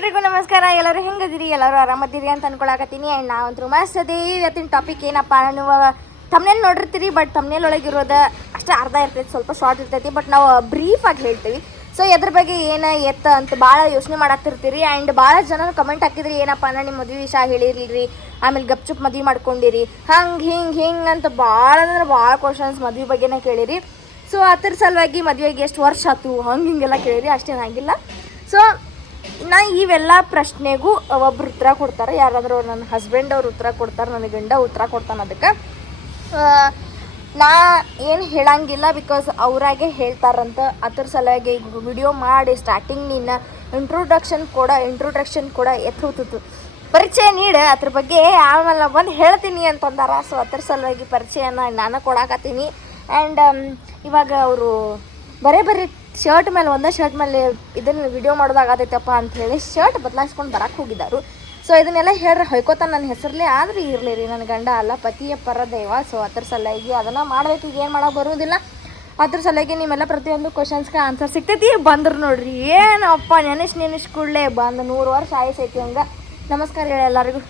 ಎಲ್ರಿಗೂ ನಮಸ್ಕಾರ. ಎಲ್ಲರೂ ಹೆಂಗದಿರಿ? ಎಲ್ಲರೂ ಆರಾಮದಿರಿ ಅಂತ ಅನ್ಕೊಳಕತ್ತೀನಿ. ಆ್ಯಂಡ್ ನಾವಂತೂ ಮಸ್ತ್ ಅದೇ. ಇವತ್ತಿನ ಟಾಪಿಕ್ ಏನಪ್ಪ, ನೀವು ತಮ್ಮನೇಲಿ ನೋಡಿರ್ತೀರಿ, ಬಟ್ ತಮ್ಮನೇಲಿ ಒಳಗಿರೋದು ಅಷ್ಟೇ ಅರ್ಧ ಇರ್ತೈತಿ, ಸ್ವಲ್ಪ ಶಾರ್ಟ್ ಇರ್ತೈತಿ. ಬಟ್ ನಾವು ಬ್ರೀಫಾಗಿ ಹೇಳ್ತೀವಿ. ಸೊ ಎದ್ರ ಬಗ್ಗೆ ಏನು ಎತ್ತ ಅಂತ ಭಾಳ ಯೋಚನೆ ಮಾಡಾಕ್ತಿರ್ತೀರಿ. ಆ್ಯಂಡ್ ಭಾಳ ಜನ ಕಮೆಂಟ್ ಹಾಕಿದ್ರಿ, ಏನಪ್ಪ ಅಂದ್ರೆ ನಿಮ್ಮ ಮದುವೆ ವಿಷಯ ಹೇಳಿರ್ಲಿರಿ, ಆಮೇಲೆ ಗಪ್ಚುಪ್ ಮದುವೆ ಮಾಡ್ಕೊಂಡಿರಿ, ಹಂಗೆ ಹಿಂಗೆ ಅಂತ ಭಾಳ ಅಂದ್ರೆ ಭಾಳ ಕ್ವಶನ್ಸ್ ಮದುವೆ ಬಗ್ಗೆನೇ ಕೇಳಿರಿ. ಸೊ ಅದ್ರ ಸಲುವಾಗಿ ಮದುವೆಗೆ ಎಷ್ಟು ವರ್ಷ ಆಯ್ತು ಹಿಂಗೆಲ್ಲ ಕೇಳಿರಿ. ಅಷ್ಟೇನಾಗಿಲ್ಲ. ಸೊ ನಾ ಇವೆಲ್ಲ ಪ್ರಶ್ನೆಗೂ ಒಬ್ರು ಉತ್ತರ ಕೊಡ್ತಾರೆ. ಯಾರಾದರೂ ನನ್ನ ಹಸ್ಬೆಂಡ್ ಅವ್ರು ಉತ್ತರ ಕೊಡ್ತಾರೆ, ನನ್ನ ಗಂಡ ಉತ್ತರ ಕೊಡ್ತಾನೆ. ಅದಕ್ಕೆ ನಾ ಏನು ಹೇಳಂಗಿಲ್ಲ, ಬಿಕಾಸ್ ಅವರಾಗೆ ಹೇಳ್ತಾರಂತ. ಅದ್ರ ಸಲುವಾಗಿ ಈಗ ವಿಡಿಯೋ ಮಾಡಿ ಸ್ಟಾರ್ಟಿಂಗ್ ನಿನ್ನ ಇಂಟ್ರೊಡಕ್ಷನ್ ಕೂಡ ಎತ್ತುತ್ತಿತ್ತು, ಪರಿಚಯ ನೀಡು, ಅದ್ರ ಬಗ್ಗೆ ಆಮೇಲೆ ಬಂದು ಹೇಳ್ತೀನಿ ಅಂತಂದಾರ. ಸೊ ಅದ್ರ ಸಲುವಾಗಿ ಪರಿಚಯನ ನಾನು ಕೊಡಾಕತ್ತೀನಿ. ಆ್ಯಂಡ್ ಇವಾಗ ಅವರು ಬರೀ ಶರ್ಟ್ ಮೇಲೆ ಒಂದೇ ಶರ್ಟ್ ಮೇಲೆ ಇದನ್ನು ವಿಡಿಯೋ ಮಾಡೋದಾಗತ್ತೈತಪ್ಪ ಅಂಥೇಳಿ ಶರ್ಟ್ ಬದಲಾಯಿಸ್ಕೊಂಡು ಬರಕ್ಕೆ ಹೋಗಿದ್ದಾರು. ಸೊ ಇದನ್ನೆಲ್ಲ ಹೇಳ್ರೆ ಹೊಯ್ಕೋತಾನೆ ನನ್ನ ಹೆಸರಲ್ಲೇ. ಆದ್ರೆ ಇರಲಿ ರೀ, ನನ್ನ ಗಂಡ ಅಲ್ಲ, ಪತಿಯ ಪರ ದೈವ. ಸೊ ಅದ್ರ ಸಲುವಾಗಿ ಅದನ್ನು ಮಾಡಬೇಕು. ಈಗ ಏನು ಮಾಡೋಕೆ ಬರೋದಿಲ್ಲ. ಅದ್ರ ಸಲುವಾಗಿ ನಿಮ್ಮೆಲ್ಲ ಪ್ರತಿಯೊಂದು ಕ್ವಶನ್ಸ್ಗೆ ಆನ್ಸರ್ ಸಿಗ್ತೈತಿ. ಬಂದ್ರೆ ನೋಡ್ರಿ, ಏನಪ್ಪ ನೆನೆಸ್ ಕೂಡಲೇ ಬಂದು 100 ವರ್ಷ ಆಯ್ಸೈತಿ ಹಂಗೆ. ನಮಸ್ಕಾರ ಹೇಳಿ ಎಲ್ಲರಿಗೂ.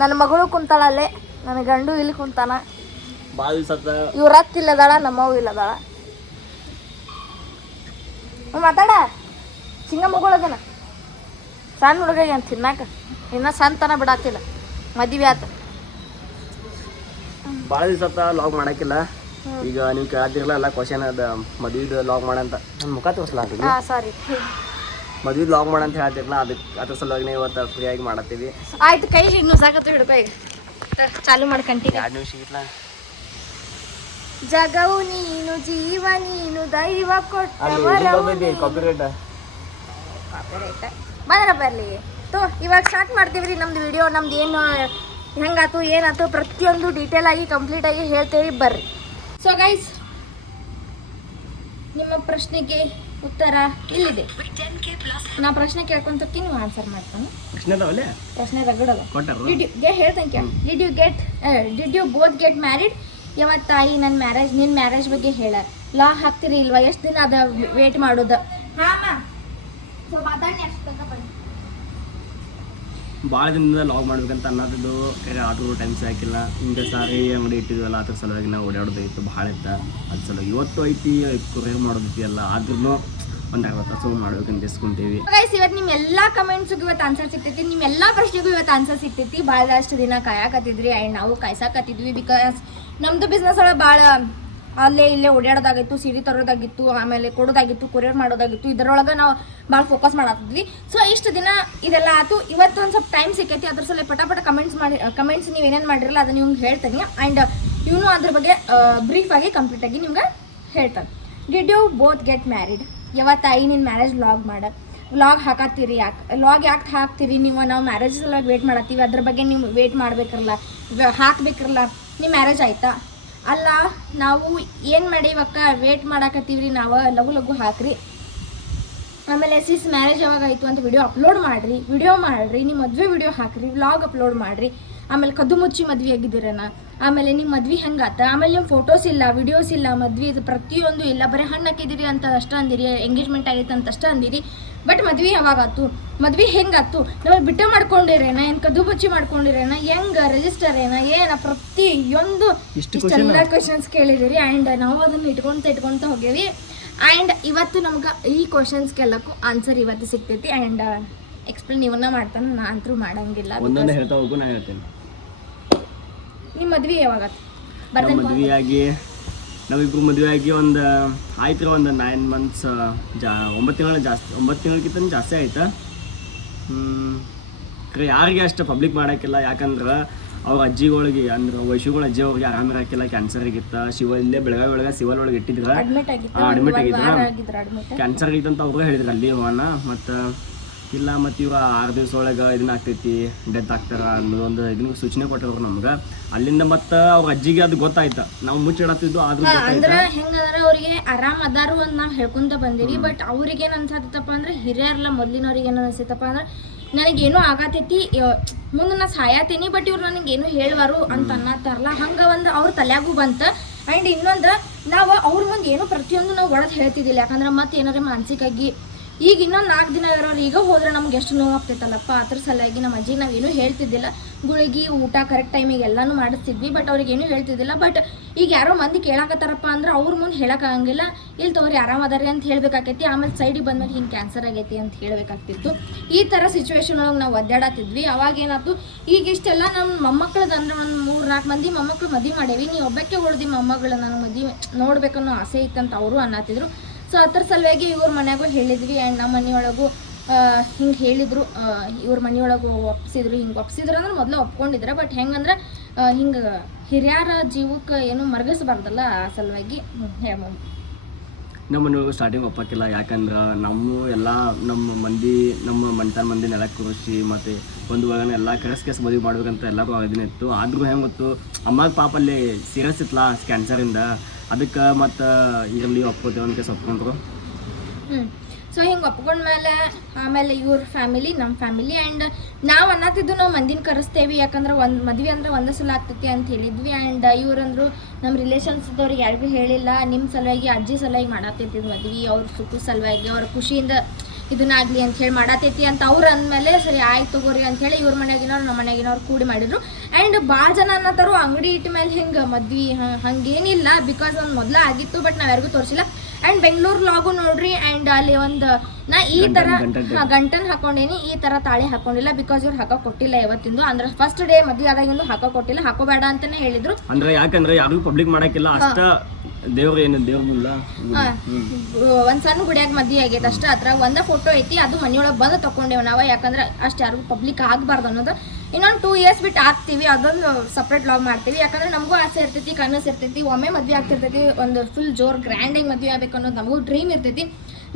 ನನ್ನ ಮಗಳು ಕುಂತಾಳಲ್ಲೇ, ನನ್ನ ಗಂಡು ಇಲ್ಲಿ ಕುಂತಾನ. ಇವ್ರ ಅಕ್ಕ ಇಲ್ಲದಾಳ, ನಮ್ಮವು ಇಲ್ಲದಾಳ. ಮಾತಾಡ ಚಿಂಗ ಮಗಳದನ ಸಣ್ಣ ಹುಡುಗ ಏನು ತಿನ್ನಾಕ ಇನ್ನ ಸಣ್ಣತನ ಬಿಡಾತಿಲ್ಲ, ಮದುವೆ ಆತ. ಭಾಳ ದಿವಸ ಲಾಗ್ ಮಾಡಕ್ಕಿಲ್ಲ. ಈಗ ನೀವು ಕೇಳತ್ತಿರಲ್ಲ ಎಲ್ಲ ಕ್ವಶನ್ ಅದ ಮದುವೆ ಲಾಗ್ ಮಾಡಂತ. ನನ್ನ ಮುಖ ತೋರಿಸ್ಲಾಗ್ತೀವಿ. ಸಾರಿ, ಮದುವೆ ಲಾಗ್ ಮಾಡಂತ ಹೇಳ್ತಿರಲ್ಲ, ಅದಕ್ಕೆ ಅದ್ರ ಸಲುವಾಗಿ ಇವತ್ತು ಫ್ರೀಯಾಗಿ ಮಾಡತ್ತೀವಿ. ಆಯ್ತು, ಕೈಲಿ ಇನ್ನೂ ಸಾಕತ್ತು ಹಿಡ್ಕೊ. ಈಗ ಚಾಲು ಮಾಡಿ ಕಂಟಿನ್ಯೂ. 2 ನಿಮಿಷ ಇಟ್ಲ. ಜಗವು ನೀನು, ಜೀವ ನೀನು, ದೈವ ಕೊಟ್ಟ ಬಂದ್ರ ಬರ್ಲಿ ತೋ. ಇವಾಗ ಸ್ಟಾರ್ಟ್ ಮಾಡ್ತೀವಿ ರೀ ನಮ್ದು ವಿಡಿಯೋ. ನಮ್ದು ಏನು ಹೆಂಗಾತು ಏನಾಯ್ತು ಪ್ರತಿಯೊಂದು ಡೀಟೇಲ್ ಆಗಿ ಕಂಪ್ಲೀಟ್ ಆಗಿ ಹೇಳ್ತೇವೆ, ಬರ್ರಿ. ಸೊ ಗೈಸ್, ನಿಮ್ಮ ಪ್ರಶ್ನೆಗೆ ಉತ್ತರ ಇಲ್ಲಿದೆ. ನಾ ಪ್ರಶ್ನೆ ಕೇಳ್ಕೊಂತಕ್ಕಿ ನೀವು ಆನ್ಸರ್ ಮಾಡ್ತಾನೆ. ಪ್ರಶ್ನೆ ರಗಡಲ್ಲ ಹೇಳ್ತಂಕೆ. Did you both get married? ಯಾವತ್ತು ತಾಯಿ ನಿನ್ನ ಮ್ಯಾರೇಜ್ ಬಗ್ಗೆ ಹೇಳ. ಲಾ ಹಾಕ್ತಿರಿ ಇಲ್ವಾ? ಎಷ್ಟು ದಿನ ಅದ ವೇಟ್ ಮಾಡೋದು? ಭಾಳ ದಿನದಿಂದ ಲಾಗ್ ಮಾಡ್ಬೇಕಂತ ಅನ್ನೋದು ಆದ್ರೂ ಟೈಮ್ ಹಾಕಿಲ್ಲ. ಹಿಂಗೆ ಸಾರಿ ಅಂಗಡಿ ಇಟ್ಟಿದ್ವಲ್ಲ, ಅದ್ರ ಸಲುವಾಗಿ ನಾವು ಓಡಾಡೋದಾಗಿತ್ತು, ಭಾಳ ಇತ್ತು. ಅದ್ರ ಸಲುವಾಗಿ ಇವತ್ತು ಐತಿ ಕೊರಿಯರ್ ಮಾಡೋದೈತಿ ಎಲ್ಲ. ಆದ್ರೂ ಒಂದು 60 ತಾಸು ಮಾಡ್ಬೇಕಂತ ಎಸ್ಕೊಂತೀವಿ. ಇವತ್ತು ನಿಮ್ಮ ಎಲ್ಲ ಕಮೆಂಟ್ಸ್ಗೂ ಇವತ್ತು ಆನ್ಸರ್ ಸಿಗ್ತೈತಿ, ನಿಮ್ಮೆಲ್ಲ ಪ್ರಶ್ನೆಗೂ ಇವತ್ತು ಆನ್ಸರ್ ಸಿಗ್ತೈತಿ. ಭಾಳಷ್ಟು ದಿನ ಕಾಯಕತ್ತಿದ್ರಿ ಆ್ಯಂಡ್ ನಾವು ಕಾಯ್ಸಾಕತ್ತಿದ್ವಿ. ಬಿಕಾಸ್ ನಮ್ಮದು ಬಿಸ್ನೆಸ್ ಒಳಗೆ ಭಾಳ ಅಲ್ಲೇ ಇಲ್ಲೇ ಓಡಾಡೋದಾಗಿತ್ತು, ಸೀರೆ ತರೋದಾಗಿತ್ತು, ಆಮೇಲೆ ಕೊಡೋದಾಗಿತ್ತು, ಕೊರಿಯರ್ ಮಾಡೋದಾಗಿತ್ತು. ಇದರೊಳಗೆ ನಾವು ಭಾಳ ಫೋಕಸ್ ಮಾಡತ್ತಿದ್ವಿ. ಸೊ ಇಷ್ಟು ದಿನ ಇದೆಲ್ಲ ಆಯ್ತು. ಇವತ್ತು ಒಂದು ಸ್ವಲ್ಪ ಟೈಮ್ ಸಿಕ್ಕೈತಿ. ಅದ್ರ ಸಲ ಪಟ ಕಮೆಂಟ್ಸ್ ನೀವು ಏನೇನು ಮಾಡಿರಲ್ಲ ಅದನ್ನು ನಿಮ್ಗೆ ಹೇಳ್ತೀನಿ. ಆ್ಯಂಡ್ ಇವನು ಅದ್ರ ಬಗ್ಗೆ ಬ್ರೀಫಾಗಿ ಕಂಪ್ಲೀಟಾಗಿ ನಿಮ್ಗೆ ಹೇಳ್ತಾನೆ. Did you both get married? ಯಾವತ್ತು ತಾಯಿ ನಿನ್ನ ಮ್ಯಾರೇಜ್ ವ್ಲಾಗ್ ಹಾಕತ್ತೀರಿ? ಯಾಕೆ ಹಾಕ್ತೀರಿ ನೀವು? ನಾವು ಮ್ಯಾರೇಜ್ ಸಲುವಾಗಿ ವೇಟ್ ಮಾಡತ್ತೀವಿ, ಅದ್ರ ಬಗ್ಗೆ ನೀವು ವೇಟ್ ಮಾಡ್ಬೇಕಿರಲ್ಲ, ಹಾಕ್ಬೇಕಿರಲ್ಲ. ನಿಮ್ಮ ಮ್ಯಾರೇಜ್ ಆಯ್ತಾ? ಅಲ್ಲ, ನಾವು ಏನು ಮಾಡೀವಕ್ಕ ವೇಟ್ ಮಾಡಾಕತ್ತೀವ್ರಿ, ನಾವು ಲಘು ಹಾಕ್ರಿ. ಆಮೇಲೆ ಮ್ಯಾರೇಜ್ ಯಾವಾಗ ಆಯಿತು ಅಂತ ವಿಡಿಯೋ ಮಾಡಿರಿ, ನಿಮ್ಮ ಮದುವೆ ವಿಡಿಯೋ ಹಾಕ್ರಿ, ವ್ಲಾಗ್ ಅಪ್ಲೋಡ್ ಮಾಡಿರಿ. ಆಮೇಲೆ ಕದ್ದು ಮುಚ್ಚಿ ಮದ್ವೆ ಆಗಿದ್ದೀರನ. ಆಮೇಲೆ ನಿಮ್ಮ ಮದ್ವೆ ಹೆಂಗಾತ? ಆಮೇಲೆ ನಿಮ್ಮ ಫೋಟೋಸ್ ಇಲ್ಲ, ವಿಡಿಯೋಸ್ ಇಲ್ಲ, ಮದ್ವೆ ಇದು ಪ್ರತಿಯೊಂದು ಇಲ್ಲ, ಬರೀ ಹಣ್ಣು ಹಾಕಿದಿರಿ ಅಂತ ಅಷ್ಟ ಅಂದಿರಿ, ಎಂಗೇಜ್ಮೆಂಟ್ ಆಗೈತೆ ಅಂತ ಅಷ್ಟ ಅಂದಿರಿ. ಬಟ್ ಮದ್ವೆ ಯಾವಾಗಾತು? ಮದ್ವೆ ಹೆಂಗಾತು? ನಾವು ಬಿಟ್ಟು ಮಾಡ್ಕೊಂಡಿರೇನ, ಏನು ಕದ್ದು ಮುಚ್ಚಿ ಮಾಡ್ಕೊಂಡಿರೇನ, ಹೆಂಗೆ ರಿಜಿಸ್ಟರ್ ಏನ ಪ್ರತಿಯೊಂದು ಇಷ್ಟೆಲ್ಲ ಕ್ವಶನ್ಸ್ ಕೇಳಿದಿರಿ. ಆ್ಯಂಡ್ ನಾವು ಅದನ್ನು ಇಟ್ಕೊಂತ ಹೋಗೇವಿ. ಆ್ಯಂಡ್ ಇವತ್ತು ನಮ್ಗೆ ಈ ಕ್ವಶನ್ಸ್ಗೆಲ್ಲಕ್ಕೂ ಆನ್ಸರ್ ಇವತ್ತು ಸಿಗ್ತೈತಿ. ಆ್ಯಂಡ್ ಎಕ್ಸ್ಪ್ಲೇನ್ ಇವನ್ನ ಮಾಡ್ತಾನೆ, ನಾ ಅಂತೂ ಮಾಡಂಗಿಲ್ಲ. ನಿಮ್ಮ ಮದ್ವೆ ಯಾವಾಗ? ನಾವಿಬ್ರು ಮದುವೆ ಆಗಿ ಒಂದು ಆಯ್ತು ಒಂದು 9 months, 9 ತಿಂಗಳು ಜಾಸ್ತಿ, 9 ತಿಂಗಳಿಗಿಂತ ಜಾಸ್ತಿ ಆಯ್ತಾ. ಯಾರಿಗೆ ಅಷ್ಟು ಪಬ್ಲಿಕ್ ಮಾಡೋಕ್ಕಿಲ್ಲ. ಯಾಕಂದ್ರೆ ಅವ್ರ ಅಜ್ಜಿಗಳಿಗೆ ಅಂದ್ರೆ ವಯಸ್ಸುಗಳ ಅಜ್ಜಿ ಅವ್ರಿಗೆ ಆರಾಮಿರಾಕಿಲ್ಲ, ಕ್ಯಾನ್ಸರ್ ಆಗಿತ್ತು. ಇಲ್ಲೇ ಬೆಳಗಾವಿ ಸಿವಲ್ ಒಳಗೆ ಇಟ್ಟಿದ್ರು, ಅಡ್ಮಿಟ್ ಆಗಿದ್ರು. ಕ್ಯಾನ್ಸರ್ ಆಗಿತ್ತಂತ ಅವ್ರು ಹೇಳಿದ್ರು ಅಲ್ಲಿ ಹೋಗೋಣ. ಮತ್ತು ಇಲ್ಲ, ಮತ್ತು ಇವಾಗ 6 ದಿವಸ ಒಳಗೆ ಇದನ್ನ ಆಗ್ತೈತಿ, ಡೆತ್ ಆಗ್ತಾರ ಅನ್ನೋದೊಂದು ಇದನ್ನ ಸೂಚನೆ ಕೊಟ್ಟವ್ರು ನಮ್ಗೆ. ಅಲ್ಲಿಂದ ಮತ್ತು ಅವ್ರ ಅಜ್ಜಿಗೆ ಅದು ಗೊತ್ತಾಯ್ತು, ನಾವು ಮುಚ್ಚಿಡತ್ತಿದ್ದು. ಅಂದ್ರೆ ಹೆಂಗಂದ್ರೆ ಅವ್ರಿಗೆ ಆರಾಮ್ ಅದಾರು ಅಂತ ನಾವು ಹೇಳ್ಕೊಂತ ಬಂದಿರಿ. ಬಟ್ ಅವ್ರಿಗೆ ಏನು ಅನ್ಸತ್ತಪ್ಪ ಅಂದ್ರೆ, ಹಿರಿಯರ್ಲ ಮೊದಲಿನವ್ರಿಗೆ ಏನು ಅನ್ಸತ್ತಪ್ಪ ಅಂದ್ರೆ, ನನಗೇನು ಆಗತೈತಿ, ಮುಂದೆ ನಾ ಸಾಯತೀನಿ, ಬಟ್ ಇವ್ರು ನನಗೇನು ಹೇಳುವರು ಅಂತ ಅನ್ನತ್ತಾರಲ್ಲ. ಹಂಗೆ ಒಂದು ಅವ್ರ ತಲೆಯಾಗೂ ಬಂತು. ಆ್ಯಂಡ್ ಇನ್ನೊಂದು ನಾವು ಅವ್ರ ಮುಂದೆ ಏನೋ ಪ್ರತಿಯೊಂದು ನಾವು ಒಳಗೆ ಹೇಳ್ತಿದ್ದಿಲ್ಲ, ಯಾಕಂದ್ರೆ ಮತ್ತೆ ಏನಾರೇ ಮಾನಸಿಕವಾಗಿ ಈಗ ಇನ್ನೊಂದು 4 ದಿನ ಇರೋರು ಈಗ ಹೋದ್ರೆ ನಮ್ಗೆ ಎಷ್ಟು ನೋವು ಆಗ್ತೈತಲ್ಲಪ್ಪ, ಅದ್ರ ಸಲುವಾಗಿ ನಮ್ಮ ಅಜ್ಜಿಗೆ ನಾವೇನು ಹೇಳ್ತಿದ್ದಿಲ್ಲ. ಗುಳಿಗೆ ಊಟ ಕರೆಕ್ಟ್ ಟೈಮಿಗೆ ಎಲ್ಲನೂ ಮಾಡಿಸ್ತಿದ್ವಿ, ಬಟ್ ಅವ್ರಿಗೆ ಏನೂ ಹೇಳ್ತಿದ್ದಿಲ್ಲ. ಬಟ್ ಈಗ ಯಾರೋ ಮಂದಿ ಕೇಳಾಕತ್ತಾರಪ್ಪ ಅಂದ್ರೆ ಅವ್ರ ಮುಂದೆ ಹೇಳೋಕ್ಕಾಗಂಗಿಲ್ಲ. ಇಲ್ಲಿ ತಗೋರಿ ಆರಾಮದಾರಿ ಅಂತ ಹೇಳ್ಬೇಕಾಕೈತಿ, ಆಮೇಲೆ ಸೈಡಿಗೆ ಬಂದ್ಮೇಲೆ ಹಿಂಗೆ ಕ್ಯಾನ್ಸರ್ ಆಗೈತಿ ಅಂತ ಹೇಳಬೇಕಾಗ್ತಿತ್ತು. ಈ ಥರ ಸಿಚುವೇಶನ್ ಒಳಗೆ ನಾವು ಒದ್ದಾಡತ್ತಿದ್ವಿ. ಅವಾಗ ಏನಾಯ್ತು, ಈಗ ಇಷ್ಟೆಲ್ಲ ನಮ್ಮ ಮೊಮ್ಮಕ್ಕಳದ್ದು ಅಂದ್ರೆ ಒಂದು 3-4 ಮಂದಿ ಮೊಮ್ಮಕ್ಕಳು ಮದುವೆ ಮಾಡೇವಿ, ನೀವು ಒಬ್ಬಕ್ಕೆ ಉಳ್ದು ಮೊಮ್ಮಗಳು ನನಗೆ ಮದುವೆ ನೋಡ್ಬೇಕನ್ನೋ ಆಸೆ ಇತ್ತಂತ ಅವರು ಅನ್ನತ್ತಿದ್ರು. ಸೊ ಅದ್ರ ಸಲುವಾಗಿ ಇವ್ರ ಮನ್ಯಾಗೂ ಹೇಳಿದ್ವಿ. ಆ್ಯಂಡ್ ನಮ್ಮ ಮನೆಯೊಳಗೂ ಹಿಂಗೆ ಹೇಳಿದ್ರು, ಇವ್ರ ಮನೆಯೊಳಗೂ ಒಪ್ಸಿದ್ರು. ಹಿಂಗೆ ಒಪ್ಸಿದ್ರು ಅಂದ್ರೆ ಮೊದಲು ಒಪ್ಕೊಂಡಿದ್ರೆ, ಬಟ್ ಹೆಂಗಂದ್ರೆ ಹಿಂಗೆ ಹಿರಿಯರ ಜೀವಕ್ಕೆ ಏನು ಮರಗಿಸ್ಬಾರ್ದಲ್ಲ, ಆ ಸಲುವಾಗಿ ನಮ್ಮ ಮನೆಯೊಳಗೂ ಸ್ಟಾರ್ಟಿಂಗ್ ಒಪ್ಪಕ್ಕಿಲ್ಲ. ಯಾಕಂದ್ರೆ ನಮ್ಮ ಮಂಟನ ಮಂದಿ ನೆಲ ಕೃಷಿ ಮತ್ತು ಒಂದು ಒಳಗನೆ ಎಲ್ಲ ಕೆಸ್ ಮದುವೆ ಮಾಡ್ಬೇಕಂತ ಎಲ್ಲರೂ ಇದನ್ನ ಇತ್ತು. ಆದ್ರೂ ಹೆಂಗೆ ಗೊತ್ತು, ಅಮ್ಮಗೆ ಪಾಪ ಅಲ್ಲಿ ಸೀರಿಯಸ್ ಇತ್ತಲ್ಲ ಕ್ಯಾನ್ಸರಿಂದ, ಅದಕ್ಕೆ ಮತ್ತು ಇದರಲ್ಲಿ ಒಪ್ಕೋತೇವೆ ಅಂತ ಕೇಸ್ ಒಪ್ಕೊಂಡ್ರು. ಸೊ ಹಿಂಗೆ ಒಪ್ಕೊಂಡ್ಮೇಲೆ ಆಮೇಲೆ ಇವ್ರ ಫ್ಯಾಮಿಲಿ ನಮ್ಮ ಫ್ಯಾಮಿಲಿ ಆ್ಯಂಡ್ ನಾವು ಅನ್ನತ್ತಿದ್ದು ನಾವು ಮಂದಿನ ಕರೆಸ್ತೇವೆ, ಯಾಕಂದ್ರೆ ಒಂದು ಮದುವೆ ಅಂದ್ರೆ ಒಂದೇ ಸಲ ಆಗ್ತೈತಿ ಅಂತ ಹೇಳಿದ್ವಿ. ಆ್ಯಂಡ್ ಇವ್ರಂದ್ರು ನಮ್ಮ ರಿಲೇಷನ್ಸ್ದವ್ರಿಗೆ ಯಾರಿಗೂ ಹೇಳಿಲ್ಲ, ನಿಮ್ಮ ಸಲುವಾಗಿ ಅಜ್ಜಿ ಸಲುವಾಗಿ ಮಾಡತ್ತೈತಿದ್ದು ಮದ್ವೆ, ಅವ್ರ ಸುಖ ಸಲುವಾಗಿ ಅವ್ರ ಖುಷಿಯಿಂದ ಇದನ್ನಾಗಲಿ ಅಂತ ಹೇಳಿ ಮಾಡತೈತಿ ಅಂತ ಅವ್ರು ಅಂದಮೇಲೆ ಸರಿ ಆಯ್ತು ತಗೋರಿ ಅಂಥೇಳಿ ಇವ್ರ ಮನೆಯಾಗಿನವ್ರು ನಮ್ಮ ಮನೆಯಾಗಿನವ್ರು ಕೂಡಿ ಮಾಡಿದ್ರು. ಆ್ಯಂಡ್ ಭಾಳ ಜನ ಅನ್ನತ್ತಾರು ಅಂಗಡಿ ಇಟ್ಟ ಮೇಲೆ ಹಿಂಗೆ ಮದ್ವೆ ಹಂಗೇನಿಲ್ಲ, ಬಿಕಾಸ್ ಒಂದು ಮೊದಲೇ ಆಗಿತ್ತು, ಬಟ್ ನಾವು ಯಾರಿಗೂ ತೋರಿಸಿಲ್ಲ. ಆ್ಯಂಡ್ ಬೆಂಗಳೂರು ಲಾಗು ನೋಡ್ರಿ, ಆ್ಯಂಡ್ ಅಲ್ಲಿ ಒಂದು ನಾ ಈ ಥರ ಗಂಟನ್ ಹಾಕೊಂಡೇನಿ, ಈ ಥರ ತಾಳಿ ಹಾಕೊಂಡಿಲ್ಲ, ಬಿಕಾಸ್ ಇವ್ರು ಹಾಕೋ ಕೊಟ್ಟಿಲ್ಲ ಇವತ್ತಿಂದು. ಅಂದ್ರೆ ಫಸ್ಟ್ ಡೇ ಮದುವೆ ಆದಾಗಿಂದು ಹಾಕೋ ಕೊಟ್ಟಿಲ್ಲ, ಹಾಕೋಬೇಡ ಅಂತಾನೆ ಹೇಳಿದ್ರು. ಅಂದ್ರೆ ಯಾಕಂದ್ರೆ ಯಾರಿಗೂ ಪಬ್ಲಿಕ್ ಮಾಡಕ್ಕಿಲ್ಲ ಅಷ್ಟ, ದೇವ್ರು ಏನು ದೇವ್ರಲ್ಲ ಒಂದ್ ಸಣ್ಣ ಗುಡಿಯಾಗ ಮದ್ವೆ ಆಗೈತೆ ಅಷ್ಟ. ಅದ್ರ ಒಂದೇ ಫೋಟೋ ಐತಿ, ಅದು ಮನೆಯೊಳಗೆ ಬಂದು ತಕೊಂಡೇವ್ ನಾವು, ಯಾಕಂದ್ರೆ ಅಷ್ಟು ಯಾರಿಗೂ ಪಬ್ಲಿಕ್ ಆಗಬಾರ್ದು ಅನ್ನೋದು. ಇನ್ನೊಂದು 2 years ಬಿಟ್ಟು ಆಗ್ತೀವಿ, ಅದೊಂದು ಸಪ್ರೇಟ್ ಲಾಗ್ ಮಾಡ್ತೀವಿ. ಯಾಕಂದ್ರೆ ನಮಗೂ ಆಸೆ ಇರ್ತೈತಿ, ಕನಸು ಇರ್ತೈತಿ, ಒಮ್ಮೆ ಮದ್ವೆ ಆಗ್ತಿರ್ತೈತಿ, ಒಂದು ಫುಲ್ ಜೋರ್ ಗ್ರ್ಯಾಂಡಾಗಿ ಮದ್ವೆ ಆಗ್ಬೇಕು ಅನ್ನೋದು ನಮಗೂ ಡ್ರೀಮ್ ಇರ್ತೈತಿ.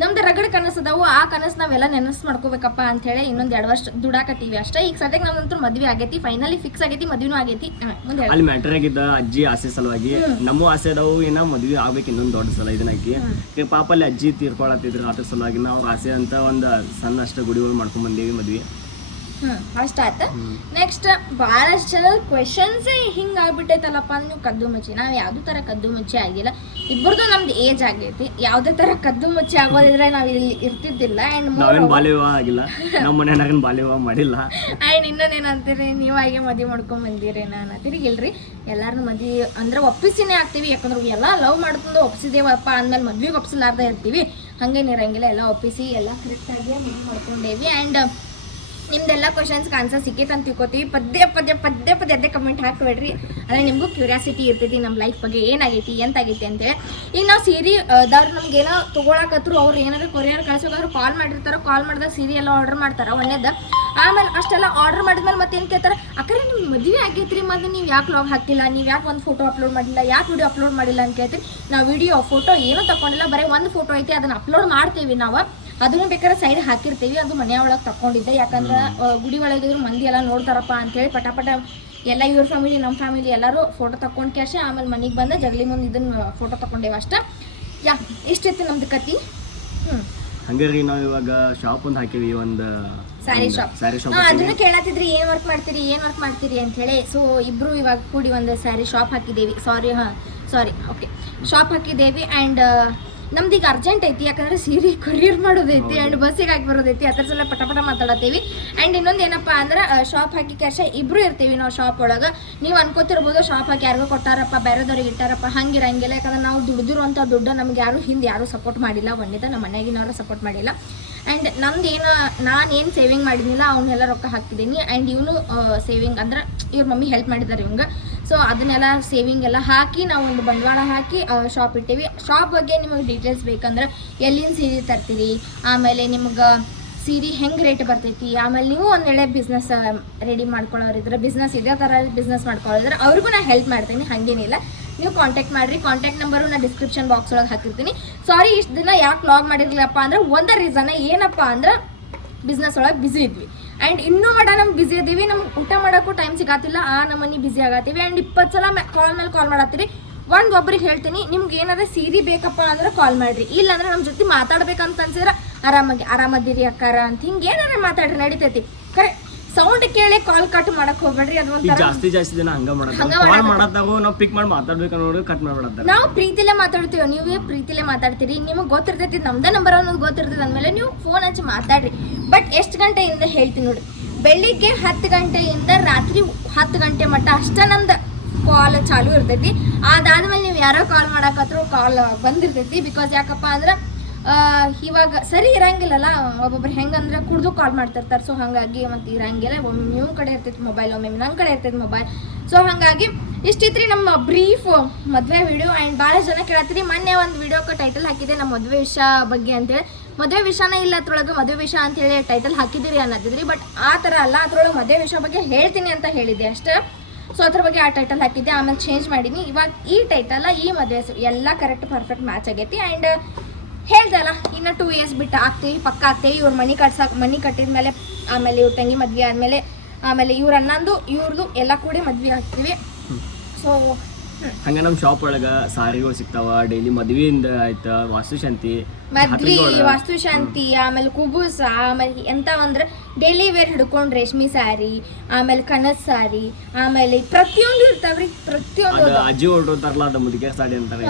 ನಮ್ದು ರಗಡ ಕನಸು ಅದಾವು, ಆ ಕನಸು ನಾವೆಲ್ಲ ನೆನಸು ಮಾಡ್ಕೋಬೇಕಪ್ಪ ಅಂತ ಹೇಳಿ ಇನ್ನೊಂದು 2 ವರ್ಷ ದುಡಾಕತ್ತೀವಿ ಅಷ್ಟೇ. ಈಗ ಸದ್ಯಕ್ಕೆ ನಮ್ದಂತೂ ಮದ್ವೆ ಆಗೈತಿ, ಫೈನಲಿ ಫಿಕ್ಸ್ ಆಗೈತಿ, ಮದ್ವೆನೂ ಆಗೈತಿ. ಅಲ್ಲಿ ಮ್ಯಾಟರ್ ಆಗಿದ್ದ ಅಜ್ಜಿ ಆಸೆ ಸಲುವಾಗಿ ನಮ್ಮ ಆಸೆ ಅದಾವು, ಏನೋ ಮದ್ವೆ ಆಗ್ಬೇಕು ಇನ್ನೊಂದು ದೊಡ್ಡ ಸಲ ಇದನ್ನಾಕಿ ಪಾಪ ಅಲ್ಲಿ ಅಜ್ಜಿ ತೀರ್ಕೊಳತ್ತಿದ್ರು, ಅದ್ರ ಸಲುವಾಗಿ ನಾವು ಆಸೆ ಅಂತ ಒಂದು ಸಣ್ಣ ಅಷ್ಟ ಗುಡಿಗಳು ಮಾಡ್ಕೊಂಡ್ ಬಂದೇವಿ ಮದ್ವೆ. ಅಷ್ಟಾಯ್ತು. ನೆಕ್ಸ್ಟ್ ಭಾಳಷ್ಟು ಜನ ಕ್ವೆಶನ್ಸ್ ಹಿಂಗೆ ಆಗ್ಬಿಟ್ಟೈತಲ್ಲಪ್ಪ ಅಂದ್ರೆ ನೀವು ಕದ್ದು ಮುಚ್ಚಿ, ನಾವು ಯಾವುದೇ ಥರ ಕದ್ದು ಮುಚ್ಚಿ ಆಗಿಲ್ಲ. ಇಬ್ಬರದು ನಮ್ದು ಏಜ್ ಆಗೈತಿ, ಯಾವುದೇ ಥರ ಕದ್ದು ಮುಚ್ಚಿ ಆಗೋದಿದ್ರೆ ನಾವು ಇಲ್ಲಿ ಇರ್ತಿದ್ದಿಲ್ಲ. ಆ್ಯಂಡ್ ಬಾಲ್ಯ ವಿವಾಹ ಆಗಿಲ್ಲ, ನಮ್ಮ ಮನೆಯಾಗ ಬಾಲ್ಯ ವಿವಾಹ ಮಾಡಿಲ್ಲ. ಆ್ಯಂಡ್ ಇನ್ನೊಂದೇನಂತೀರಿ, ನೀವಾಗೆ ಮದುವೆ ಮಾಡ್ಕೊಂಡ್ ಬಂದಿರಿ ಅನ್ನತ್ತೀರಿ. ಇಲ್ರಿ, ಎಲ್ಲಾರನ್ನೂ ಮದುವೆ ಅಂದ್ರೆ ಒಪ್ಪಿಸಿನೇ ಆಗ್ತೀವಿ, ಯಾಕಂದ್ರೆ ಎಲ್ಲ ಲವ್ ಮಾಡ್ಕೊಂಡು ಒಪ್ಸಿದೇವಪ್ಪ ಅಂದ್ಮೇಲೆ ಮದ್ವೆಗೆ ಒಪ್ಸಲಾರ್ದ ಇರ್ತೀವಿ, ಹಂಗೇನಿರಂಗಿಲ್ಲ. ಎಲ್ಲ ಒಪ್ಪಿಸಿ ಎಲ್ಲ ಕರೆಕ್ಟಾಗಿ ಮದುವೆ ಮಾಡ್ಕೊಂಡೇವಿ. ಆ್ಯಂಡ್ ನಿಮ್ದೆಲ್ಲ ಕ್ವಶನ್ಸ್ಗೆ ಆನ್ಸರ್ ಸಿಕ್ಕೈತೆ ಅಂತ ತಿಳ್ಕೊತೀವಿ. ಪದೇ ಅದೇ ಕಮೆಂಟ್ ಹಾಕ್ಬೇಡ್ರಿ, ಅಂದರೆ ನಿಮಗೂ ಕ್ಯೂರಿಯಾಸಿಟಿ ಇರ್ತೈತಿ ನಮ್ಮ ಲೈಫ್ ಬಗ್ಗೆ ಏನಾಗೈತಿ ಎಂತಾಗೈತಿ ಅಂತೇಳಿ. ಈಗ ನಾವು ಸೀರೆ ದವ್ರು ನಮ್ಗೆ ಏನೋ ತೊಗೊಳಕತ್ರು, ಅವ್ರು ಏನಾದ್ರು ಕೊರಿಯರ್ ಕಳ್ಸೋಕಾದ್ರು ಕಾಲ್ ಮಾಡಿರ್ತಾರೋ, ಕಾಲ್ ಮಾಡಿದಾಗ ಸೀರೆ ಎಲ್ಲ ಆರ್ಡರ್ ಮಾಡ್ತಾರೆ ಒಂದೇದ. ಆಮೇಲೆ ಅಷ್ಟೆಲ್ಲ ಆರ್ಡರ್ ಮಾಡಿದ್ಮೇಲೆ ಮತ್ತೆ ಏನು ಕೇಳ್ತಾರೆ, ಅಕ್ಕರೆ ನಿಮ್ಗೆ ಮದುವೆ ಆಗೈತ್ರಿ, ಮತ್ತೆ ನೀವು ಯಾಕೆ ಲಾಗ್ ಹಾಕಿಲ್ಲ, ನೀವು ಯಾಕೆ ಒಂದು ಫೋಟೋ ಅಪ್ಲೋಡ್ ಮಾಡಿಲ್ಲ, ಯಾಕೆ ವಿಡಿಯೋ ಅಪ್ಲೋಡ್ ಮಾಡಿಲ್ಲ ಅಂತ ಕೇಳ್ತೀರಿ. ನಾವು ವಿಡಿಯೋ ಫೋಟೋ ಏನೂ ತಗೊಂಡಿಲ್ಲ, ಬರೀ ಒಂದು ಫೋಟೋ ಐತಿ, ಅದನ್ನು ಅಪ್ಲೋಡ್ ಮಾಡ್ತೀವಿ ನಾವು, ಅದನ್ನು ಬೇಕಾದ್ರೆ ಸೈಡ್ ಹಾಕಿರ್ತೀವಿ. ಅದು ಮನೆಯ ಒಳಗೆ ತಗೊಂಡಿದ್ದೆ, ಯಾಕಂದ್ರೆ ಗುಡಿ ಒಳಗಿದ್ರು ಮಂದಿ ಎಲ್ಲ ನೋಡ್ತಾರಪ್ಪ ಅಂತೇಳಿ ಪಟ ಎಲ್ಲ ಇವ್ರ ಫ್ಯಾಮಿಲಿ ನಮ್ಮ ಫ್ಯಾಮಿಲಿ ಎಲ್ಲರೂ ಫೋಟೋ ತಗೊಂಡು ಕ್ಯಾಶೆ ಆಮೇಲೆ ಮನೆಗೆ ಬಂದು ಜಗಲಿ ಮುಂದೆ ಇದನ್ನು ಫೋಟೋ ತಗೊಂಡೇವೆ ಅಷ್ಟೇ. ಇಷ್ಟೈತಿ ನಮ್ದು ಕತಿ. ಹಂಗಾರಿ ನಾವು ಇವಾಗ ಶಾಪ್ ಒಂದು ಹಾಕಿವಿ, ಒಂದು ಸ್ಯಾರಿ ಶಾಪ್. ಅದನ್ನ ಕೇಳತ್ತಿದ್ರಿ, ಏನ್ ವರ್ಕ್ ಮಾಡ್ತೀರಿ ಅಂತ ಹೇಳಿ. ಸೊ ಇಬ್ರು ಇವಾಗ ಕೂಡಿ ಒಂದು ಸ್ಯಾರಿ ಶಾಪ್ ಹಾಕಿದ್ದೇವಿ. ಓಕೆ, ಶಾಪ್ ಹಾಕಿದ್ದೇವಿ. ಆ್ಯಂಡ್ ನಮ್ದು ಈಗ ಅರ್ಜೆಂಟ್ ಐತಿ, ಯಾಕಂದ್ರೆ ಸೀರೆ ಕೊರಿಯರ್ ಮಾಡೋದೈತಿ ಆ್ಯಂಡ್ ಬಸ್ಸಿಗೆ ಹಾಕಿ ಬರೋದೈತಿ, ಅದ್ರ ಸಲ ಪಟ ಮಾತಾಡತ್ತೀವಿ. ಆ್ಯಂಡ್ ಇನ್ನೊಂದು ಏನಪ್ಪ ಅಂದ್ರೆ ಶಾಪ್ ಹಾಕಿ ಕ್ಯಾಶ ಇಬ್ರು ಇರ್ತೀವಿ ನಾವು ಶಾಪ್ ಒಳಗೆ. ನೀವು ಅನ್ಕೋತಿರ್ಬೋದು ಶಾಪ್ ಹಾಕಿ ಯಾರಿಗೋ ಕೊಟ್ಟಾರಪ್ಪ, ಬೇರೆದವ್ರಿಗೆ ಇಟ್ಟಾರಪ್ಪ, ಹಂಗಿರಂಗಿಲ್ಲ. ಯಾಕಂದ್ರೆ ನಾವು ದುಡ್ದಿರುವಂಥ ದುಡ್ಡು ನಮ್ಗೆ ಯಾರು ಸಪೋರ್ಟ್ ಮಾಡಿಲ್ಲ, ಒಂದಿದ ನಮ್ಮ ಮನೆಯಾಗಿನವರು ಸಪೋರ್ಟ್ ಮಾಡಿಲ್ಲ. ಆ್ಯಂಡ್ ನಾನೇನು ಸೇವಿಂಗ್ ಮಾಡಿದ್ನಿಲ್ಲ ಅವನ್ನೆಲ್ಲ ರೊಕ್ಕ ಹಾಕಿದ್ದೀನಿ. ಆ್ಯಂಡ್ ಇವನು ಸೇವಿಂಗ್ ಅಂದ್ರೆ ಇವ್ರ ಮಮ್ಮಿ ಹೆಲ್ಪ್ ಮಾಡಿದ್ದಾರೆ ಇವಂಗೆ. ಸೊ ಅದನ್ನೆಲ್ಲ ಸೇವಿಂಗ್ ಎಲ್ಲ ಹಾಕಿ ನಾವು ಒಂದು ಬಂಡವಾಳ ಹಾಕಿ ಶಾಪ್ ಇಟ್ಟೀವಿ. ಶಾಪ್ ಬಗ್ಗೆ ನಿಮಗೆ ಡೀಟೇಲ್ಸ್ ಬೇಕಂದ್ರೆ ಎಲ್ಲಿಂದ ಸೀರೆ ತರ್ತೀರಿ, ಆಮೇಲೆ ನಿಮ್ಗೆ ಸೀರೆ ಹೆಂಗೆ ರೇಟ್ ಬರ್ತೈತಿ, ಆಮೇಲೆ ನೀವು ಒಂದು ವೇಳೆ ಬಿಸ್ನೆಸ್ ರೆಡಿ ಮಾಡ್ಕೊಳ್ಳೋರಿದ್ರೆ, ಬಿಸ್ನೆಸ್ ಇದೇ ಥರ ಬಿಸ್ನೆಸ್ ಮಾಡ್ಕೊಳ್ಳೋರಿದ್ರೆ ಅವ್ರಿಗೂ ನಾನು ಹೆಲ್ಪ್ ಮಾಡ್ತೀನಿ, ಹಾಗೇನಿಲ್ಲ. ನೀವು ಕಾಂಟ್ಯಾಕ್ಟ್ ಮಾಡಿರಿ. ಕಾಂಟ್ಯಾಕ್ಟ್ ನಂಬರು ನಾನು ಡಿಸ್ಕ್ರಿಪ್ಷನ್ ಬಾಕ್ಸ್ ಒಳಗೆ ಹಾಕಿರ್ತೀನಿ. ಸಾರಿ ಇಷ್ಟು ದಿನ ಯಾಕೆ ಲಾಗ್ ಮಾಡಿರಲಿಲ್ಲಪ್ಪ ಅಂದ್ರೆ ಒಂದು ರೀಸನ್ ಏನಪ್ಪ ಅಂದ್ರೆ ಬಿಸ್ನೆಸ್ ಒಳಗೆ ಬ್ಯುಸಿ ಇದ್ವಿ. ಆ್ಯಂಡ್ ಇನ್ನೂ ನಮ್ಗೆ ಬ್ಯುಸಿ ಇದ್ದೀವಿ, ನಮ್ಗೆ ಊಟ ಮಾಡೋಕ್ಕೂ ಟೈಮ್ ಸಿಗತ್ತಿಲ್ಲ, ನಮ್ಮನೆ ಬ್ಯುಸಿ ಆಗತ್ತೀವಿ. ಆ್ಯಂಡ್ 20 ಸಲ ಕಾಲ್ ಮೇಲೆ ಕಾಲ್ ಮಾಡತ್ತೀರಿ. ಒಬ್ಬರಿಗೆ ಹೇಳ್ತೀನಿ, ನಿಮ್ಗೆ ಏನಾದ್ರೆ ಸೀರೆ ಬೇಕಪ್ಪ ಅಂದ್ರೆ ಕಾಲ್ ಮಾಡಿರಿ, ಇಲ್ಲಾಂದ್ರೆ ನಮ್ಮ ಜೊತೆ ಮಾತಾಡ್ಬೇಕಂತ ಅನ್ಸಿದ್ರೆ ಆರಾಮದಿರಿ ಅಕ್ಕಾರ ಅಂತ ಹಿಂಗೆ ಏನಾದ್ರೆ ಮಾತಾಡ್ರಿ, ನಡಿತೈತಿ. ಕರೆ ಸೌಂಡ್ ಕೇಳಿ ಕಾಲ್ ಕಟ್ ಮಾಡಕ್ ಹೋಗ್ಬೇಡ್ರಿ. ಅದು ಈಗ ಜಾಸ್ತಿ ದಿನ ಹಂಗ ಕಾಲ್ ಮಾಡತ್ತಾಗೋ ನಾವು ಪಿಕ್ ಮಾಡಿ ಮಾತಾಡ್ಬೇಕು ನೋಡಿ ಕಟ್ ಮಾಡ್ಬಿಡತ್ತ. ನಾವು ಪ್ರೀತಿಲೇ ಮಾತಾಡ್ತೀವಿ, ನೀವೇ ಪ್ರೀತಿಲೇ ಮಾತಾಡ್ತೀರಿ. ನಿಮಗೆ ಗೊತ್ತಿರ್ತೈತಿ ನಮ್ದೇ ನಂಬರ್ ಅನ್ನೋದು ಗೊತ್ತಿರ್ತೈತಿ ಅಂದಮೇಲೆ ನೀವು ಫೋನ್ ಹಚ್ಚಿ ಮಾತಾಡ್ರಿ. ಬಟ್ ಎಷ್ಟು ಗಂಟೆಯಿಂದ ಹೇಳ್ತೀನಿ ನೋಡಿ, ಬೆಳಿಗ್ಗೆ 10 ಗಂಟೆಯಿಂದ ರಾತ್ರಿ 10 ಗಂಟೆ ಮಟ್ಟ ಅಷ್ಟೇ ನಮ್ದು ಕಾಲ್ ಚಾಲು ಇರ್ತೈತಿ. ಅದಾದ್ಮೇಲೆ ನೀವು ಯಾರೋ ಕಾಲ್ ಮಾಡಕತ್ರು ಕಾಲ್ ಬಂದಿರ್ತೈತಿ. ಬಿಕಾಸ್ ಯಾಕಪ್ಪ ಅಂದ್ರೆ ಇವಾಗ ಸರಿ ಇರಂಗಿಲ್ಲಲ್ಲ, ಒಬ್ಬೊಬ್ರು ಹೆಂಗಂದ್ರೆ ಕುಡ್ದು ಕಾಲ್ ಮಾಡ್ತಿರ್ತಾರೆ. ಸೊ ಹಾಗಾಗಿ ಮತ್ತೆ ಇರಂಗಿಲ್ಲ, ಒಮ್ಮೆ ನಿಮ್ಮ ಕಡೆ ಇರ್ತೈತಿ ಮೊಬೈಲ್, ಒಮ್ಮೆ ನನ್ನ ಕಡೆ ಇರ್ತೈತಿ ಮೊಬೈಲ್. ಸೊ ಹಾಗಾಗಿ ಇಷ್ಟಿತ್ರಿ ನಮ್ಮ ಬ್ರೀಫ್ ಮದುವೆ ವಿಡಿಯೋ. ಆ್ಯಂಡ್ ಭಾಳ ಜನ ಕೇಳತ್ತೀರಿ, ಮೊನ್ನೆ ಒಂದು ವಿಡಿಯೋಕ್ಕೆ ಟೈಟಲ್ ಹಾಕಿದೆ ನಮ್ಮ ಮದುವೆ ವಿಷಯ ಬಗ್ಗೆ ಅಂತೇಳಿ. ಮದುವೆ ವಿಷಯನೇ ಇಲ್ಲ ಅದ್ರೊಳಗೆ, ಮದುವೆ ವಿಷಯ ಅಂತೇಳಿ ಟೈಟಲ್ ಹಾಕಿದ್ದೀರಿ ಅನ್ನೋದಿದ್ರಿ. ಬಟ್ ಆ ಥರ ಅಲ್ಲ, ಅದ್ರೊಳಗೆ ಮದುವೆ ವಿಷಯ ಬಗ್ಗೆ ಹೇಳ್ತೀನಿ ಅಂತ ಹೇಳಿದ್ದೆ ಅಷ್ಟೇ. ಸೊ ಅದ್ರ ಬಗ್ಗೆ ಆ ಟೈಟಲ್ ಹಾಕಿದ್ದೆ, ಆಮೇಲೆ ಚೇಂಜ್ ಮಾಡೀನಿ. ಇವಾಗ ಈ ಟೈಟಲ್ ಈ ಮದುವೆ ಎಲ್ಲ ಕರೆಕ್ಟ್ ಪರ್ಫೆಕ್ಟ್ ಮ್ಯಾಚ್ ಆಗೈತಿ. ಆ್ಯಂಡ್ ಹೇಳ್ದಲ್ಲ, ಇನ್ನು 2 years ಬಿಟ್ಟು ಆಗ್ತೀವಿ, ಪಕ್ಕ ಆಗ್ತೀವಿ. ಇವ್ರ ಮನೆ ಕಟ್ಟಿದ್ಮೇಲೆ, ಆಮೇಲೆ ಇವ್ರ ತಂಗಿ ಮದ್ವೆ ಆದಮೇಲೆ, ಆಮೇಲೆ ಇವ್ರ ಅನ್ನಂದು ಇವ್ರದ್ದು ಎಲ್ಲ ಕೂಡಿ ಮದ್ವೆ ಆಗ್ತೀವಿ. ಸೊ ಹಂಗ ನಮ್ಮ ಶಾಪ್ ಒಳಗ ಸಾರಿಗಳು ಸಿಗ್ತಾವ. ಡೈಲಿ ಮದ್ವೆಯಿಂದ ಆಯ್ತಾ, ವಾಸ್ತುಶಾಂತಿ, ವಾಸ್ತುಶಾಂತಿ, ಆಮೇಲೆ ಕುಬೂಸ, ಆಮೇಲೆ ಎಂತವಂದ್ರೆ ಡೈಲಿ ವೇರ್ ಹಿಡ್ಕೊಂಡು ರೇಷ್ಮೆ ಸ್ಯಾರಿ, ಆಮೇಲೆ ಕನಸ್ ಸ್ಯಾರಿ, ಆಮೇಲೆ ಪ್ರತಿಯೊಂದು ಇರ್ತಾವ್ರಿ. ಪ್ರತಿಯೊಂದು ಅಜ್ಜಿ ಹೊರಟಾರಲ್ಲ ಅದು ಮುದುಕೆ ಸಾಡಿ ಅಂತಾರೆ,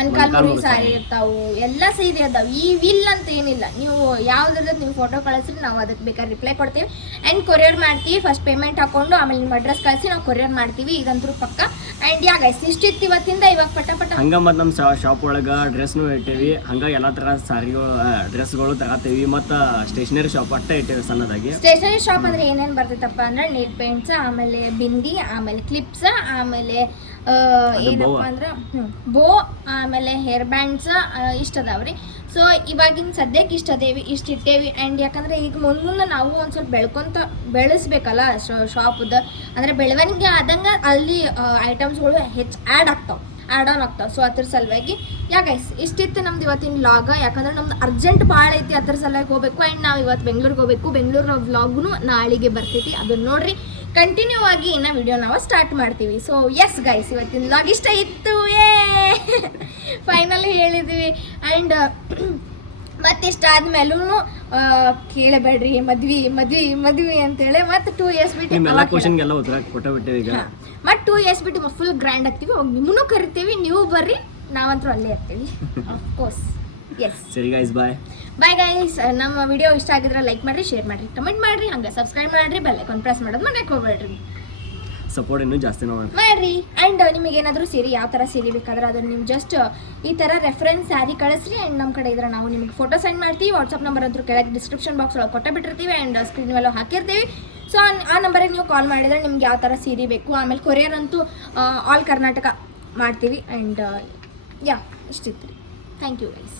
ಮನ್ಕಾಲ್ಮುರಿ ಸಾರಿ ಇರ್ತಾವು, ಎಲ್ಲ ಸೀರೆ ಅದಾವ. ಇಲ್ಲ ಅಂತ ಏನಿಲ್ಲ, ನೀವು ಯಾವ್ದ್ರದ್ದು ನೀವು ಫೋಟೋ ಕಳಿಸ್ರಿ, ನಾವು ಅದಕ್ಕೆ ಬೇಕಾದ್ರೆ ರಿಪ್ಲೈ ಕೊಡ್ತೀವಿ. ಆ್ಯಂಡ್ ಕೊರಿಯರ್ ಮಾಡ್ತೀವಿ. ಫಸ್ಟ್ ಪೇಮೆಂಟ್ ಹಾಕೊಂಡು ಆಮೇಲೆ ನಿಮ್ಮ ಅಡ್ರೆಸ್ ಕಳಿಸಿ ನಾವು ಕೊರಿಯರ್ ಮಾಡ್ತೀವಿ, ಇದಂತೂ ಪಕ್ಕ. ಆ್ಯಂಡ್ ಗೈಸ್ ಇಷ್ಟಿತ್ತು ಇವತ್ತಿಂದ. ಇವಾಗ ಪಟ ಹಂಗ ಮತ್ತು ನಮ್ಮ ಶಾಪ್ ಒಳಗ ಡ್ರೆಸ್ನು ಇಟ್ಟೇವಿ. ಹಂಗ ಎಲ್ಲ ಥರ ಸಾರಿಗಳು ಡ್ರೆಸ್ಗಳು ತಗೋತೀವಿ. ಮತ್ತು ಸ್ಟೇಷನರಿ ಶಾಪ್ ಅಷ್ಟೇ ಇಟ್ಟೇವಿ ಸಣ್ಣದಾಗಿ. ಸ್ಟೇಷನರಿ ಶಾಪ್ ಅಂದ್ರೆ ಏನೇನು ಬರ್ತೈತಪ್ಪ ಅಂದ್ರೆ ನೇಲ್ ಪೇಂಟ್ಸ್, ಆಮೇಲೆ ಬಿಂದಿ, ಆಮೇಲೆ ಕ್ಲಿಪ್ಸ್, ಆಮೇಲೆ ಏನಪ್ಪ ಅಂದ್ರೆ ಬೋ, ಆಮೇಲೆ ಹೇರ್ ಬ್ಯಾಂಡ್ಸ್ ಇಷ್ಟ ಅದಾವ್ರಿ. ಸೊ ಇವಾಗಿನ ಸದ್ಯಕ್ಕೆ ಇಷ್ಟ ಇಟ್ಟೇವಿ. ಆ್ಯಂಡ್ ಯಾಕಂದ್ರೆ ಈಗ ಮುಂದೆ ನಾವು ಒಂದು ಸ್ವಲ್ಪ ಬೆಳೆಸ್ಬೇಕಲ್ಲ ಶಾಪದ, ಅಂದ್ರೆ ಬೆಳವಣಿಗೆ ಆದಂಗೆ ಅಲ್ಲಿ ಐಟಮ್ಸ್ಗಳು ಹೆಚ್ಚು ಆ್ಯಡ್ ಆನ್ ಆಗ್ತಾವೆ. ಸೊ ಅದ್ರ ಸಲುವಾಗಿ ಗೈಸ್ ಇಷ್ಟಿತ್ತು ನಮ್ದು ಇವತ್ತಿನ ವ್ಲಾಗ್. ಯಾಕಂದ್ರೆ ನಮ್ದು ಅರ್ಜೆಂಟ್ ಭಾಳ ಐತಿ, ಅದ್ರ ಸಲುವಾಗಿ ಹೋಗ್ಬೇಕು. ಆ್ಯಂಡ್ ನಾವು ಇವತ್ತು ಬೆಂಗ್ಳೂರಿಗೆ ಹೋಗ್ಬೇಕು. ಬೆಂಗಳೂರಿನ ವ್ಲಾಗ್ನು ನಾಳೆಗೆ ಬರ್ತೈತಿ, ಅದನ್ನ ನೋಡ್ರಿ. ಕಂಟಿನ್ಯೂ ಆಗಿ ಇನ್ನು ವಿಡಿಯೋ ನಾವು ಸ್ಟಾರ್ಟ್ ಮಾಡ್ತೀವಿ. ಸೊ ಎಸ್ ಗೈಸ್, ಇವತ್ತಿನ ವ್ಲಾಗ್ ಇಷ್ಟ ಇತ್ತು. ಫೈನಲಿ ಹೇಳಿದ್ವಿ. ಆ್ಯಂಡ್ ಮತ್ತಿಷ್ಟ ಆದ್ಮೇಲೂ ಕೇಳಬೇಡ್ರಿ ಮದ್ವಿ ಅಂತೇಳಿ ಮತ್ತೆ 2 years ಬಿಟ್ಟು ಮತ್ತೆ 2 years ಬಿಟ್ಟು ಫುಲ್ ಗ್ರ್ಯಾಂಡ್ ಆಗ್ತೀವಿ. ಹೋಗಿ ನಿಮ್ಮನ್ನು ಕರಿತೀವಿ, ನೀವು ಬರ್ರಿ, ನಾವಂತರೂ ಅಲ್ಲೇ ಇರ್ತೀವಿ ಆಫ್ಕೋರ್ಸ್. ಎಸ್ ಸರಿ ಗೈಸ್, ಬಾಯ್ ಗೈಸ್. ನಮ್ಮ ವಿಡಿಯೋ ಇಷ್ಟ ಆಗಿದ್ರೆ ಲೈಕ್ ಮಾಡಿರಿ, ಶೇರ್ ಮಾಡಿರಿ, ಕಮೆಂಟ್ ಮಾಡಿರಿ, ಹಂಗೆ ಸಬ್ಸ್ಕ್ರೈಬ್ ಮಾಡಿರಿ, ಬೆಲ್ ಐಕಾನ್ ಪ್ರೆಸ್ ಮಾಡೋದು ಮನೆಗೆ ಹೋಗ್ಬೇಡ್ರಿ, ಸಪೋರ್ಟ್ ಇನ್ನೂ ಜಾಸ್ತಿ ಮಾಡ್ರಿ. ಆ್ಯಂಡ್ ನಿಮಗೆ ಏನಾದರೂ ಸೀರೆ ಯಾವ ಥರ ಸೀರೆ ಬೇಕಾದ್ರೆ ಅದನ್ನು ನೀವು ಜಸ್ಟ್ ಈ ಥರ ರೆಫರೆನ್ಸ್ ಸ್ಯಾರಿ ಕಳಿಸ್ರಿ. ಆ್ಯಂಡ್ ನಮ್ಮ ಕಡೆ ಇದ್ರೆ ನಾವು ನಿಮಗೆ ಫೋಟೋ ಸೆಂಡ್ ಮಾಡ್ತೀವಿ. ವಾಟ್ಸಪ್ ನಂಬರ್ ಅಂತೂ ಕೆಳಗೆ ಡಿಸ್ಕ್ರಿಪ್ಷನ್ ಬಾಕ್ಸ್ ಒಳಗೆ ಕೊಟ್ಟು ಬಿಟ್ಟಿರ್ತೀವಿ. ಆ್ಯಂಡ್ ಸ್ಕ್ರೀನ್ ಮೇಲೆ ಹಾಕಿರ್ತೀವಿ. ಸೊ ಆ ನಂಬರಿಗೆ ನೀವು ಕಾಲ್ ಮಾಡಿದರೆ ನಿಮ್ಗೆ ಯಾವ ಥರ ಸೀರೆ ಬೇಕು. ಆಮೇಲೆ ಕೊರಿಯರ್ ಅಂತೂ ಆಲ್ ಕರ್ನಾಟಕ ಮಾಡ್ತೀವಿ. ಆ್ಯಂಡ್ ಇಷ್ಟಿತ್ತು ರೀ. Thank you guys.